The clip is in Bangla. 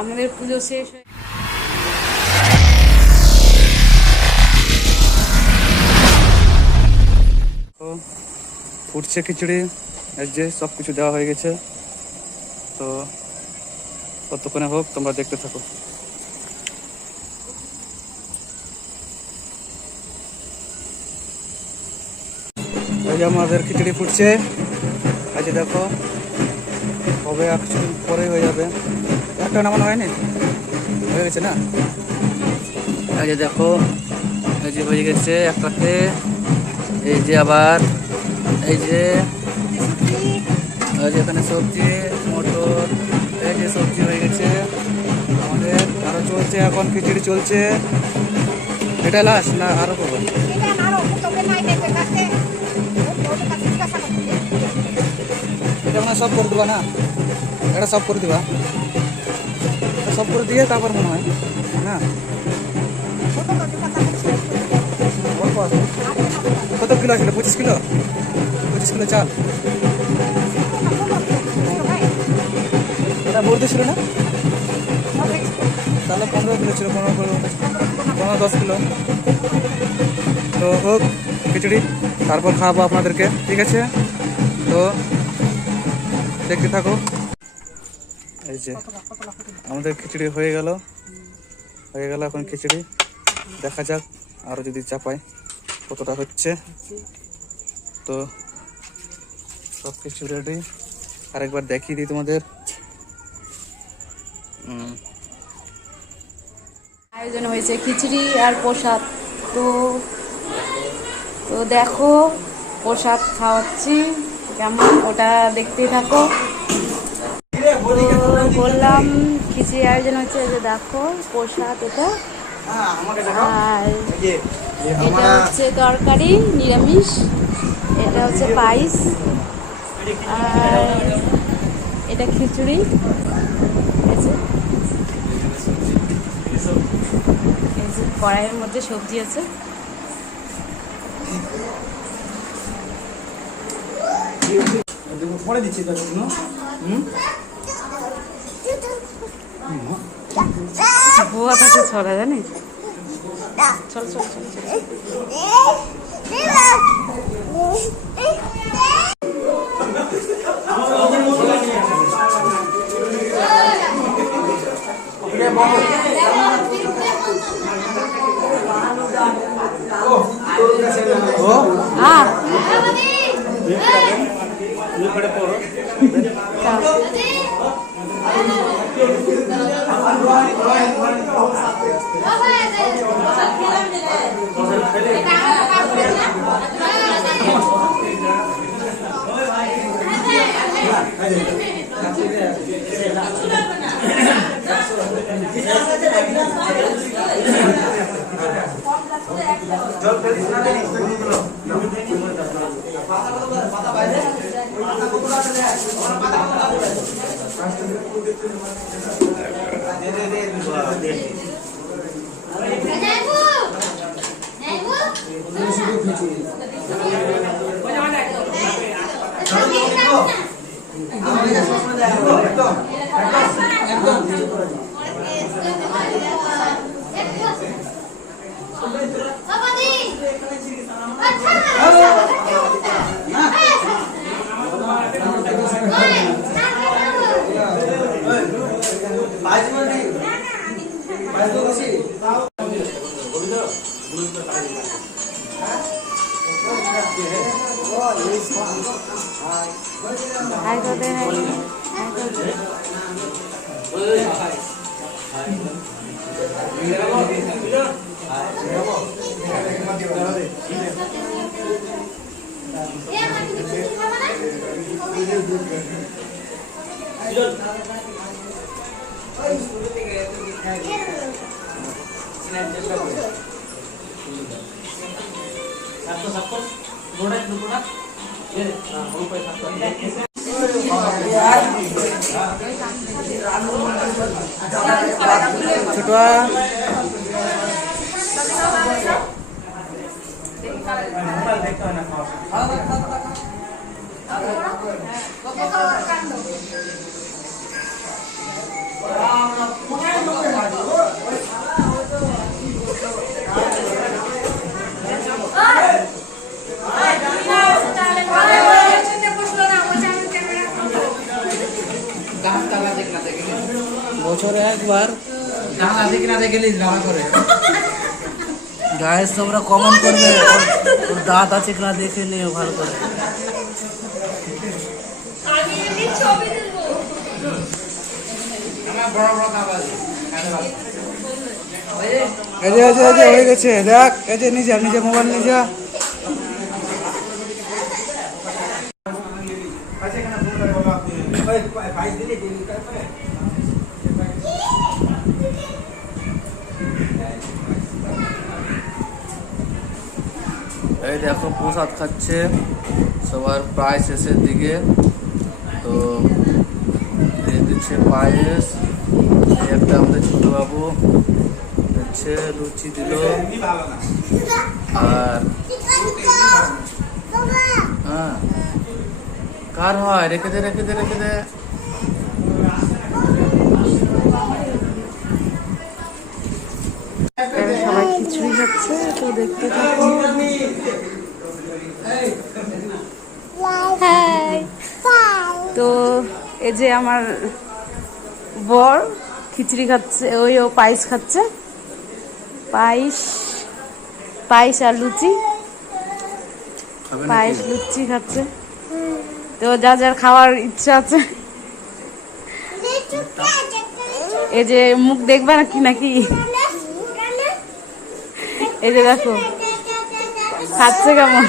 আমাদের পুজো শেষ হয়ে ফুটছে খিচুড়ি, এই যে সব কিছু দেওয়া হয়ে গেছে। তো কতক্ষণে হোক তোমরা দেখতে থাকো। এই যে আমাদের খিচুড়ি ফুটছে, এই যে দেখো হবে আর কিছুদিন পরে হয়ে যাবে। একটা নামানো হয়নি, হয়ে গেছে না? এই যে দেখো, এই যে হয়ে গেছে একটাতে। এই যে আবার এই যে এখানে সবজি মটর, এই যে সবজি হয়ে গেছে আমাদের। আরো চলছে এখন, খিচুড়ি চলছে। এটা লাস্ট না আরো করবো? এটা মানে সব করে দেবা না? এটা সব করে দেবা, সব করে দিয়ে তারপর মনে হয় না? কত কিলো আছে? 25 কিলো? 25 কিলো চাল এটা বলতে ছিল না? তাহলে 15 কিলো ছিল, 15-10 কিলো। তো হোক খিচুড়ি, তারপর খাওয়াবো আপনাদেরকে, ঠিক আছে? তো দেখতে থাকো। এই যে আমাদের খিচুড়ি হয়ে গেল এখন খিচুড়ি। দেখা যাক আরো যদি চাপাই কতটা হচ্ছে। তো সব কিছু রেডি, আরেকবার দেখিয়ে দিই তোমাদের। আয়োজন হয়েছে খিচুড়ি আর প্রসাদ। তো তো দেখো প্রসাদ খাওয়াচ্ছি কেমন, ওটা দেখতেই থাকো। বললাম খিচুড়ি আয়োজন হচ্ছে, যে দেখো প্রসাদ এটা, আর এটা হচ্ছে তরকারি নিরামিষ, এটা হচ্ছে পায়েস, আর এটা খিচুড়ি। কড়াইয়ের মধ্যে সবজি আছে। ভুয়া থাকে ছড়া, জানিস? চল চল চল চল। ছোটুয়া বছরে একবার গায়েস তোমরা কমেন্ট করবে ওর দাঁত আছে কিনা দেখে নিও ভালো করে। এই যে হয়ে গেছে দেখ, এই যে নিজে মোবাইল নিয়ে যা। এই দেখো প্রসাদ খাচ্ছে সবার প্রায় শেষের দিকে। তো দিয়ে দিচ্ছে পায়েস, এই একটা আমাদের ছোট বাবু দিচ্ছে, লুচি দিল, আর হ্যাঁ কার হয় রেখে দে। সবাই খিচুড়ি খাচ্ছে, তো দেখতে থাকো। হাই, তো এই যে আমার বর খিচুড়ি খাচ্ছে, ও পায়েস খাচ্ছে, পায়েস আর লুচি, পায়েস লুচি খাচ্ছে। তো যার খাওয়ার ইচ্ছা আছে, এই যে মুখ দেখবা নাকি এই যে দেখো খাচ্ছে কেমন।